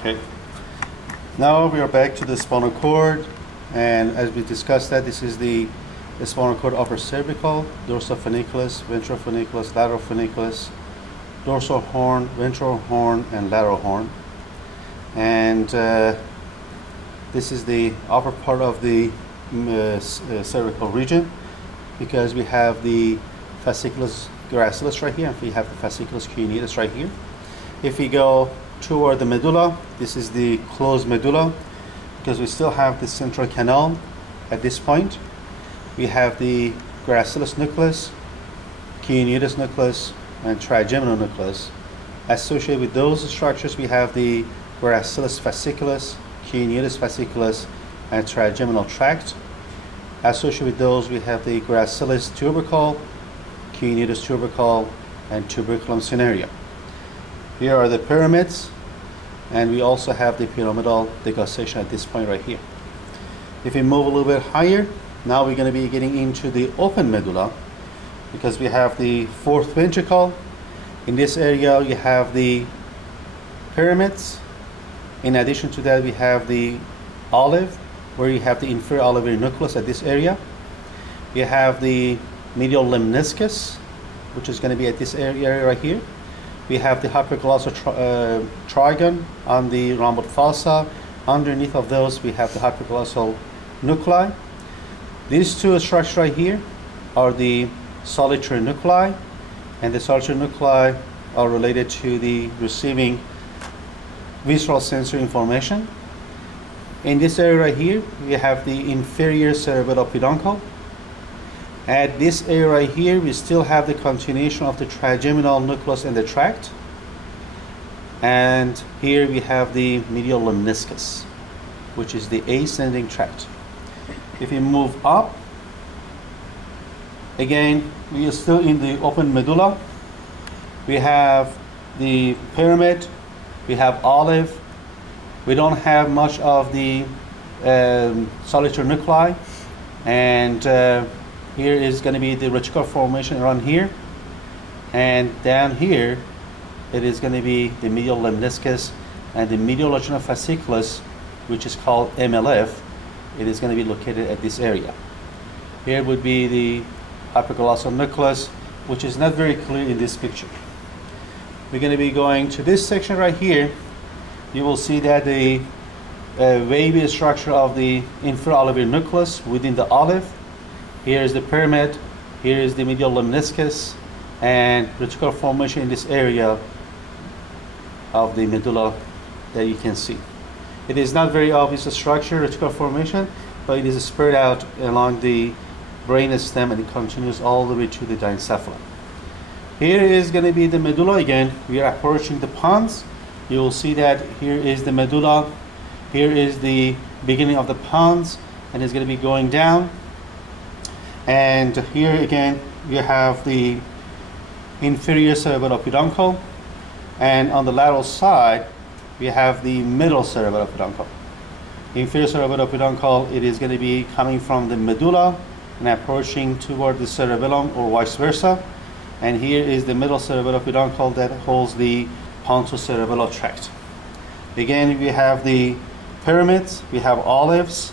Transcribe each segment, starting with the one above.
Okay. Now we are back to the spinal cord, and as we discussed that, this is the spinal cord upper cervical, dorsal funiculus, ventral funiculus, lateral funiculus, dorsal horn, ventral horn, and lateral horn. And this is the upper part of the cervical region, because we have the fasciculus gracilis right here, and we have the fasciculus cuneatus right here. If we go toward the medulla, this is the closed medulla, because we still have the central canal at this point. We have the gracilis nucleus, cuneatus nucleus, and trigeminal nucleus. Associated with those structures, we have the gracilis fasciculus, cuneatus fasciculus, and trigeminal tract. Associated with those, we have the gracilis tubercle, cuneatus tubercle, and tuberculum cinerea. Here are the pyramids, and we also have the pyramidal decussation at this point right here. If we move a little bit higher, now we're going to be getting into the open medulla, because we have the fourth ventricle. In this area, you have the pyramids. In addition to that, we have the olive, where you have the inferior olivary nucleus at this area. You have the medial lemniscus, which is going to be at this area right here. We have the hypoglossal trigon on the rhomboid fossa. Underneath of those, we have the hypoglossal nuclei. These two structures right here are the solitary nuclei, and the solitary nuclei are related to the receiving visceral sensory information. In this area right here, we have the inferior cerebellopeduncle. At this area right here, we still have the continuation of the trigeminal nucleus and the tract. And here we have the medial lemniscus, which is the ascending tract. If we move up, again, we are still in the open medulla. We have the pyramid, we have olive. We don't have much of the solitary nuclei, and here is going to be the reticular formation around here, and down here it is going to be the medial lemniscus and the medial longitudinal fasciculus, which is called MLF. It is going to be located at this area. Here would be the hypoglossal nucleus, which is not very clear in this picture. We're going to be going to this section right here. You will see that the wavy structure of the inferior olivary nucleus within the olive. Here is the pyramid, here is the medial lemniscus, and reticular formation in this area of the medulla that you can see. It is not very obvious structure, reticular formation, but it is spread out along the brain stem, and it continues all the way to the diencephalon. Here is going to be the medulla again. We are approaching the pons. You will see that here is the medulla, here is the beginning of the pons, and it's going to be going down. And here again, you have the inferior cerebellopeduncle, and on the lateral side, we have the middle cerebellopeduncle. Inferior cerebellopeduncle, it is going to be coming from the medulla and approaching toward the cerebellum, or vice versa. And here is the middle cerebellopeduncle that holds the pontocerebellar tract. Again, we have the pyramids, we have olives,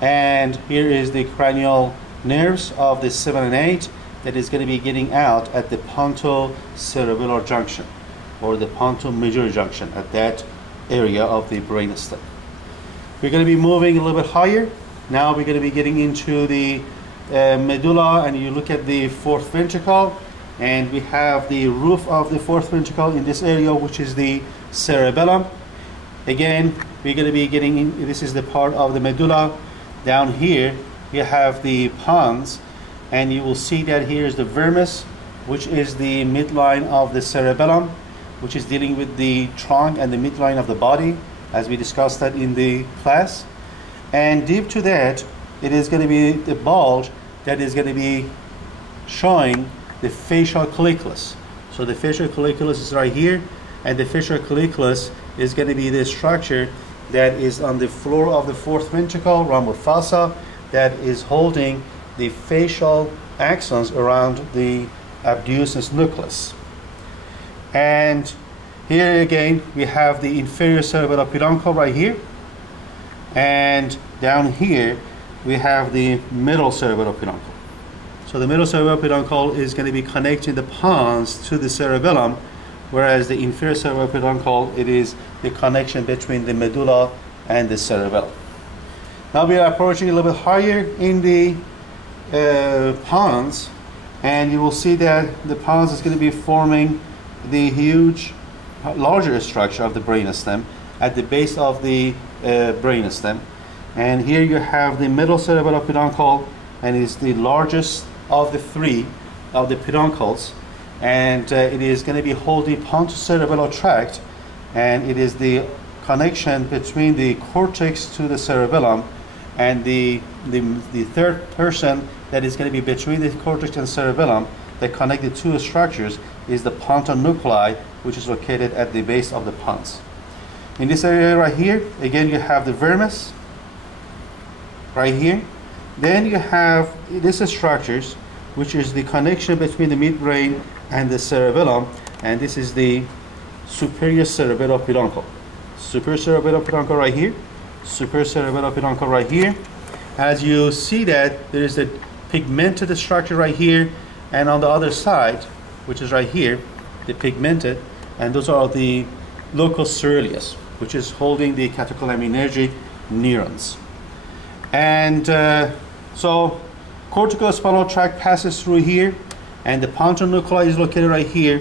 and here is the cranial nerves of the 7 and 8 that is going to be getting out at the pontocerebellar junction, or the pontomajor junction, at that area of the brain stem. We're going to be moving a little bit higher. Now we're going to be getting into the medulla, and you look at the fourth ventricle, and we have the roof of the fourth ventricle in this area, which is the cerebellum. Again, we're going to be getting in, this is the part of the medulla. Down here, you have the pons, and you will see that here is the vermis, which is the midline of the cerebellum, which is dealing with the trunk and the midline of the body, as we discussed that in the class. And deep to that, it is going to be the bulge that is going to be showing the facial colliculus. So the facial colliculus is right here, and the facial colliculus is going to be the structure that is on the floor of the fourth ventricle, rhomboid fossa, that is holding the facial axons around the abducens nucleus. And Here again, we have the inferior cerebellar peduncle right here. And down here, we have the middle cerebellar peduncle. So the middle cerebellar peduncle is going to be connecting the pons to the cerebellum, whereas the inferior cerebellar peduncle, it is the connection between the medulla and the cerebellum. Now we are approaching a little bit higher in the pons, and you will see that the pons is going to be forming the huge, larger structure of the brainstem at the base of the brainstem. And here you have the middle cerebellar peduncle, and it's the largest of the three of the peduncles, and it is going to be holding pontocerebellar tract, and it is the connection between the cortex to the cerebellum, and the third person that is going to be between the cortex and cerebellum that connect the two structures is the ponton nuclei, which is located at the base of the pons. In this area right here, again, you have the vermis right here. Then you have these structures, which is the connection between the midbrain and the cerebellum, and this is the superior cerebellar peduncle. Superior cerebellar peduncle right here, superior cerebellar peduncle right here. As you see that there is a pigmented structure right here, and on the other side, which is right here, the pigmented, and those are the locus coeruleus, which is holding the catecholaminergic neurons. And so cortical spinal tract passes through here, and the ponton nuclei is located right here,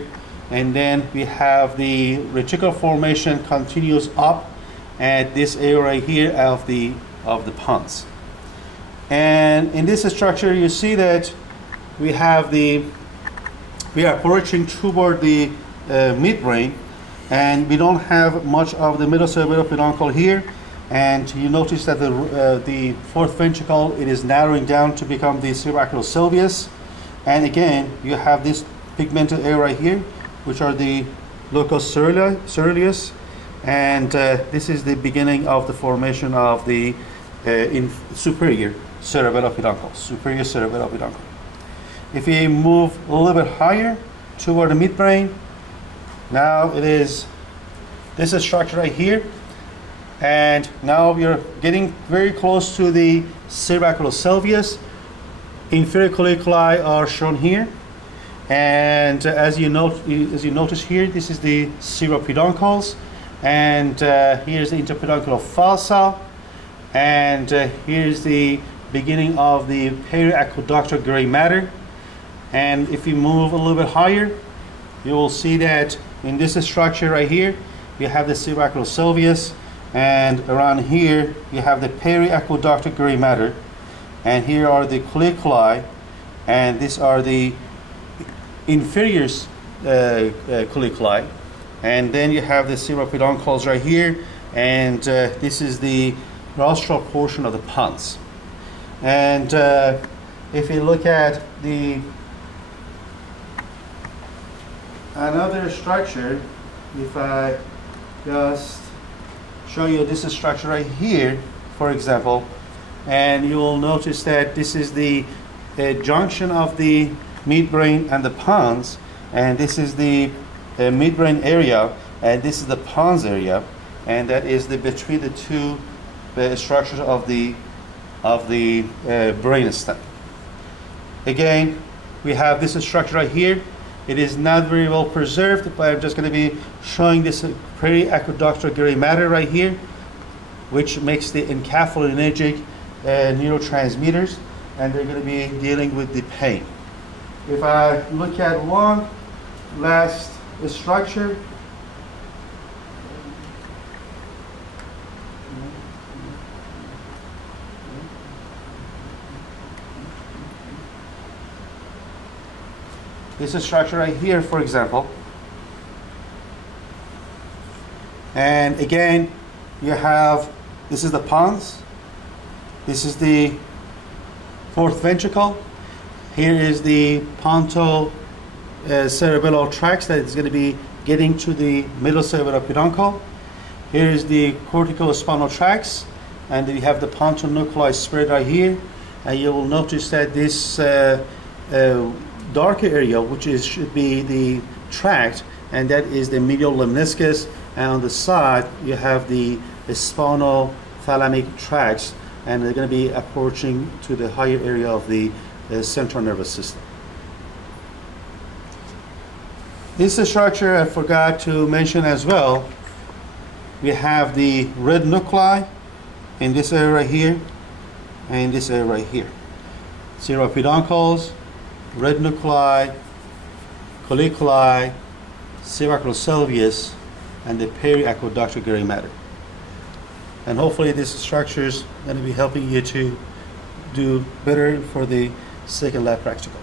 and then we have the reticular formation continues up at this area right here of the pons. And in this structure, you see that we are approaching toward the midbrain, and we don't have much of the middle cerebellar peduncle here. And you notice that the fourth ventricle, it is narrowing down to become the cerebrocoelus. And again, you have this pigmented area right here, which are the locus coeruleus, and this is the beginning of the formation of the superior cerebellar peduncle. Superior cerebellar peduncle. If we move a little bit higher toward the midbrain, now it is this structure right here. And now we are getting very close to the cerebrocoelus. Inferior colliculi are shown here, and as you notice here, this is the cerebropeduncles, and here's the interpeduncular fossa, and here's the beginning of the periaqueductal gray matter. And if you move a little bit higher, you will see that in this structure right here, you have the cerebrocoelus. And around here, you have the periaqueductal gray matter. And here are the colliculi. And these are the inferior colliculi. And then you have the cerebropeduncles right here. And this is the rostral portion of the pons. And if you look at another structure, if I just show you this structure right here, for example, and you will notice that this is the junction of the midbrain and the pons, and this is the midbrain area, and this is the pons area, and that is between the two structures of the brainstem. Again, we have this structure right here. It is not very well preserved, but I'm just going to be showing this periaqueductal gray matter right here, which makes the encaphalogenic neurotransmitters, and they're going to be dealing with the pain. If I look at one last structure, this structure right here, for example, and again, you have, this is the pons, this is the fourth ventricle, here is the pontocerebellar tract that is going to be getting to the middle cerebellar peduncle. Here is the corticospinal tracts, and we have the ponton nuclei spread right here, and you will notice that this darker area, which should be the tract, and that is the medial lemniscus, and on the side you have the spinothalamic tracts, and they're going to be approaching to the higher area of the central nervous system. This structure I forgot to mention as well. We have the red nuclei in this area right here, and in this area right here. Zero peduncles, red nuclei, colliculi, cerebrocelvius, and the periaqueductal gray matter. And hopefully this structure is going to be helping you to do better for the second lab practical.